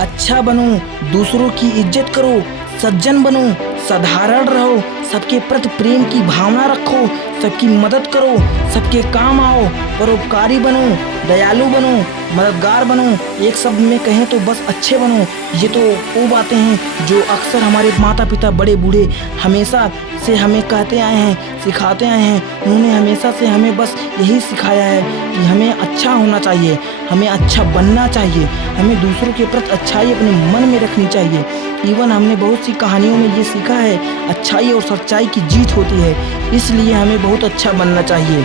अच्छा बनो, दूसरों की इज्जत करो, सज्जन बनो, साधारण रहो, सबके प्रति प्रेम की भावना रखो, सबकी मदद करो, सबके काम आओ, परोपकारी बनो, दयालु बनो, मददगार बनो। एक शब्द में कहें तो बस अच्छे बनो। ये तो वो बातें हैं जो अक्सर हमारे माता पिता बड़े बूढ़े हमेशा से हमें कहते आए हैं, सिखाते आए हैं। उन्होंने हमेशा से हमें बस यही सिखाया है कि हमें अच्छा होना चाहिए, हमें अच्छा बनना चाहिए, हमें दूसरों के प्रति अच्छाई अपने मन में रखनी चाहिए। इवन हमने बहुत सी कहानियों में ये सीखा है अच्छाई और सच्चाई की जीत होती है, इसलिए हमें बहुत अच्छा बनना चाहिए,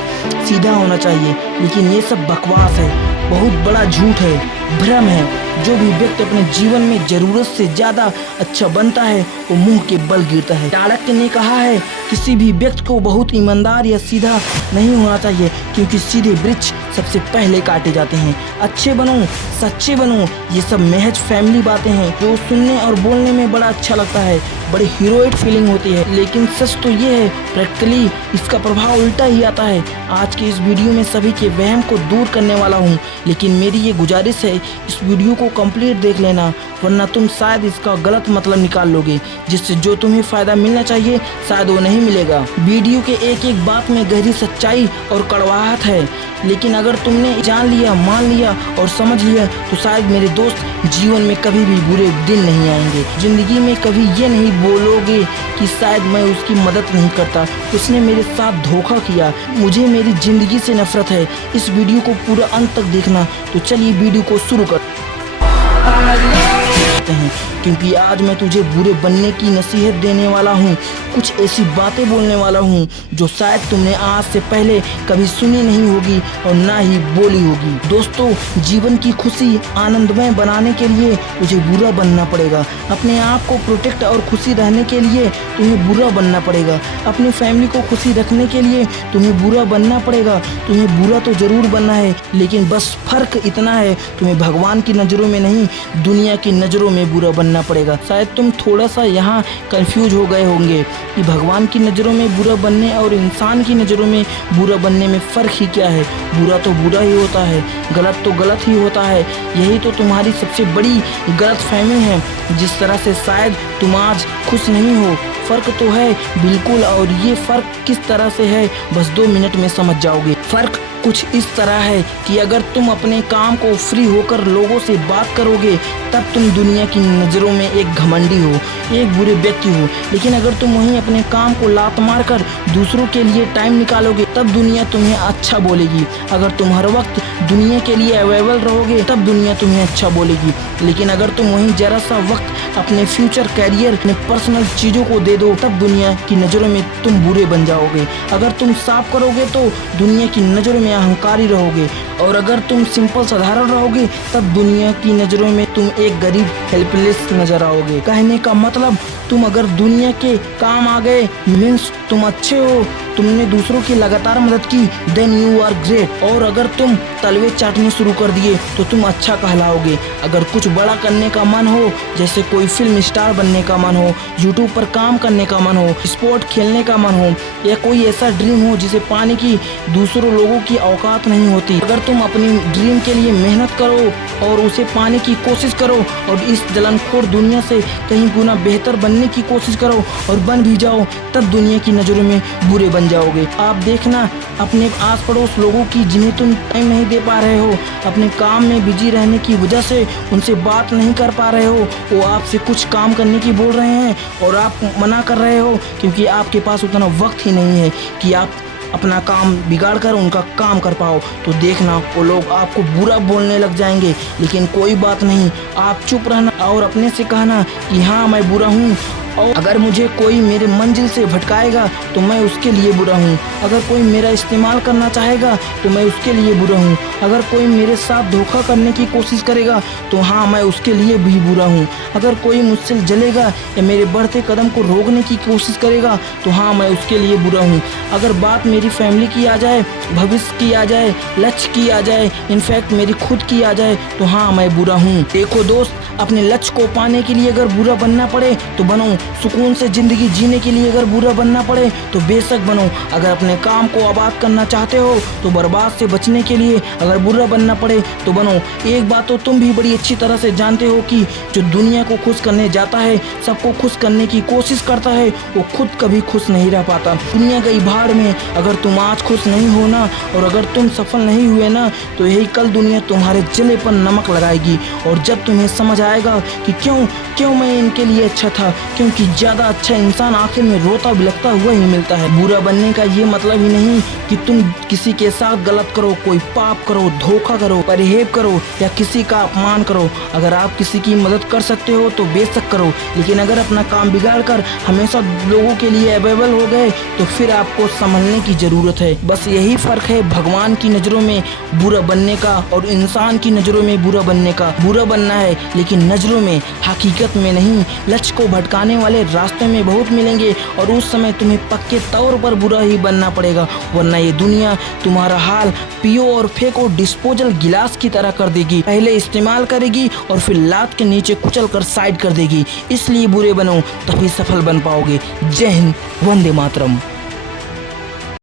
सीधा होना चाहिए। लेकिन ये सब बकवास है, बहुत बड़ा झूठ है, भ्रम है। जो भी व्यक्ति अपने जीवन में जरूरत से ज्यादा अच्छा बनता है वो मुंह के बल गिरता है। चाणक्य ने कहा है किसी भी व्यक्ति को बहुत ईमानदार या सीधा नहीं होना चाहिए, क्योंकि सीधे वृक्ष सबसे पहले काटे जाते हैं। अच्छे बनो, सच्चे बनो, ये सब महज फैमिली बातें हैं जो सुनने और बोलने में बड़ा अच्छा लगता है, बड़ी हीरोइक फीलिंग होती है। लेकिन सच तो ये है प्रैक्टिकली इसका प्रभाव उल्टा ही आता है। आज के इस वीडियो में सभी के वहम को दूर करने वाला हूँ, लेकिन मेरी ये गुजारिश है इस वीडियो को कंप्लीट देख लेना, वरना तुम शायद इसका गलत मतलब निकाल लोगे, जिससे जो तुम्हें फायदा मिलना चाहिए शायद वो नहीं मिलेगा। वीडियो के एक एक बात में गहरी सच्चाई और कड़वाहट है, लेकिन अगर तुमने जान लिया, मान लिया और समझ लिया तो शायद मेरे दोस्त जीवन में कभी भी बुरे दिन नहीं आएंगे। जिंदगी में कभी ये नहीं बोलोगे कि शायद मैं उसकी मदद नहीं करता, उसने मेरे साथ धोखा किया, मुझे मेरी जिंदगी से नफरत है। इस वीडियो को पूरा अंत तक देखना। तो चलिए वीडियो को शुरू कर हैं, क्योंकि आज मैं तुझे बुरे बनने की नसीहत देने वाला हूँ। कुछ ऐसी बातें बोलने वाला हूँ जो शायद तुमने आज से पहले कभी सुनी नहीं होगी और ना ही बोली होगी। दोस्तों, जीवन की खुशी आनंदमय बनाने के लिए तुझे बुरा बनना पड़ेगा। अपने आप को प्रोटेक्ट और खुशी रहने के लिए तुम्हें बुरा बनना पड़ेगा। अपनी फैमिली को खुशी रखने के लिए तुम्हें बुरा बनना पड़ेगा। तुम्हें बुरा तो जरूर बनना है, लेकिन बस फर्क इतना है तुम्हें भगवान की नज़रों में नहीं, दुनिया की नज़रों में बुरा बनना पड़ेगा। शायद तुम थोड़ा सा यहाँ कंफ्यूज हो गए होंगे कि भगवान की नज़रों में बुरा बनने और इंसान की नज़रों में बुरा बनने में फ़र्क ही क्या है। बुरा तो बुरा ही होता है, गलत तो गलत ही होता है। यही तो तुम्हारी सबसे बड़ी गलतफहमी है, जिस तरह से शायद तुम आज खुश नहीं हो। फ़र्क तो है बिल्कुल, और ये फ़र्क किस तरह से है बस 2 मिनट में समझ जाओगे। फ़र्क कुछ इस तरह है कि अगर तुम अपने काम को फ्री होकर लोगों से बात करोगे तब तुम दुनिया की नज़रों में एक घमंडी हो, एक बुरे व्यक्ति हो। लेकिन अगर तुम वहीं अपने काम को लात मार कर दूसरों के लिए टाइम निकालोगे तब दुनिया तुम्हें अच्छा बोलेगी। अगर तुम हर वक्त दुनिया के लिए अवेलेबल रहोगे तब दुनिया तुम्हें अच्छा बोलेगी। लेकिन अगर तुम वहीं जरा सा वक्त अपने फ्यूचर कैरियर में पर्सनल चीज़ों को दे दो तब दुनिया की नज़रों में तुम बुरे बन जाओगे। अगर तुम साफ करोगे तो दुनिया की नज़रों में अहंकारी रहोगे, और अगर तुम सिंपल साधारण रहोगे तब दुनिया की नज़रों में तुम एक गरीब हेल्पलेस नजर आओगे। कहने का मतलब तुम अगर दुनिया के काम आ गए मीन्स तुम अच्छे हो, तुमने दूसरों की लगातार मदद की, देन यू आर ग्रेट। और अगर तुम तलवे चाटने शुरू कर दिए तो तुम अच्छा कहलाओगे। अगर कुछ बड़ा करने का मन हो, जैसे कोई फिल्म स्टार बनने का मन हो, यूट्यूब पर काम करने का मन हो, स्पोर्ट खेलने का मन हो, या कोई ऐसा ड्रीम हो जिसे पाने की दूसरों लोगों की औकात नहीं होती, अगर तुम अपनी ड्रीम के लिए मेहनत करो और उसे पाने की कोशिश करो और इस जलनखोर दुनिया से कहीं गुना बेहतर बनने की कोशिश करो और बन भी जाओ, तब दुनिया की नज़रों में बुरे बन जाओगे। आप देखना अपने आस पड़ोस लोगों की जिन्हें तुम टाइम नहीं दे पा रहे हो, अपने काम में बिजी रहने की वजह से उनसे बात नहीं कर पा रहे हो, वो आपसे कुछ काम करने की बोल रहे हैं और आप मना कर रहे हो क्योंकि आपके पास उतना वक्त ही नहीं है कि आप अपना काम बिगाड़ कर उनका काम कर पाओ। तो देखना वो लोग आपको बुरा बोलने लग जाएंगे, लेकिन कोई बात नहीं, आप चुप रहना और अपने से कहना कि हाँ मैं बुरा हूँ, और अगर मुझे कोई मेरे मंजिल से भटकाएगा तो मैं उसके लिए बुरा हूँ। अगर कोई मेरा इस्तेमाल करना चाहेगा तो मैं उसके लिए बुरा हूँ। अगर कोई मेरे साथ धोखा करने की कोशिश करेगा तो हाँ मैं उसके लिए भी बुरा हूँ। अगर कोई मुझसे जलेगा या मेरे बढ़ते कदम को रोकने की कोशिश करेगा तो हाँ मैं उसके लिए बुरा हूँ। अगर बात मेरी फैमिली की आ जाए, भविष्य की आ जाए, लक्ष्य की आ जाए, इनफैक्ट मेरी खुद की आ जाए तो हाँ मैं बुरा हूँ। देखो दोस्त, अपने लक्ष्य को पाने के लिए अगर बुरा बनना पड़े तो बनो, सुकून से जिंदगी जीने के लिए अगर बुरा बनना पड़े तो बेशक बनो। अगर अपने काम को आबाद करना चाहते हो तो बर्बाद से बचने के लिए अगर बुरा बनना पड़े तो बनो। एक बात तो तुम भी बड़ी अच्छी तरह से जानते हो कि जो दुनिया को खुश करने जाता है, सबको खुश करने की कोशिश करता है, वो खुद कभी खुश नहीं रह पाता। दुनिया गई भाड़ में, अगर तुम आज खुश नहीं हो ना और अगर तुम सफल नहीं हुए ना तो यही कल दुनिया तुम्हारे जले पर नमक लगाएगी। और जब तुम्हें समझ आएगा कि क्यों मैं इनके लिए अच्छा था, क्योंकि ज़्यादा अच्छा इंसान आखिर में रोता बिलखता हुआ ही मिलता है। बुरा बनने का ये मतलब ही नहीं कि तुम किसी के साथ गलत करो, कोई पाप करो, धोखा करो, परहेब करो या किसी का अपमान करो। अगर आप किसी की मदद कर सकते हो तो बेशक करो, लेकिन अगर अपना काम बिगाड़ कर हमेशा लोगों के लिए अवेलेबल हो गए तो फिर आपको संभलने की ज़रूरत है। बस यही फ़र्क है भगवान की नज़रों में बुरा बनने का और इंसान की नज़रों में बुरा बनने का। बुरा बनना है लेकिन नज़रों में, हकीकत में नहीं। लक्ष्य को भटकाने वाले रास्ते में बहुत मिलेंगे और उस समय तुम्हें पक्के तौर पर बुरा ही बनना पड़ेगा, वरना ये दुनिया तुम्हारा हाल पियो और फेंको डिस्पोजल गिलास की तरह कर देगी। पहले इस्तेमाल करेगी और फिर लात के नीचे कुचल कर साइड कर देगी। इसलिए बुरे बनो, तभी सफल बन पाओगे। जय हिंद, वंदे मातरम।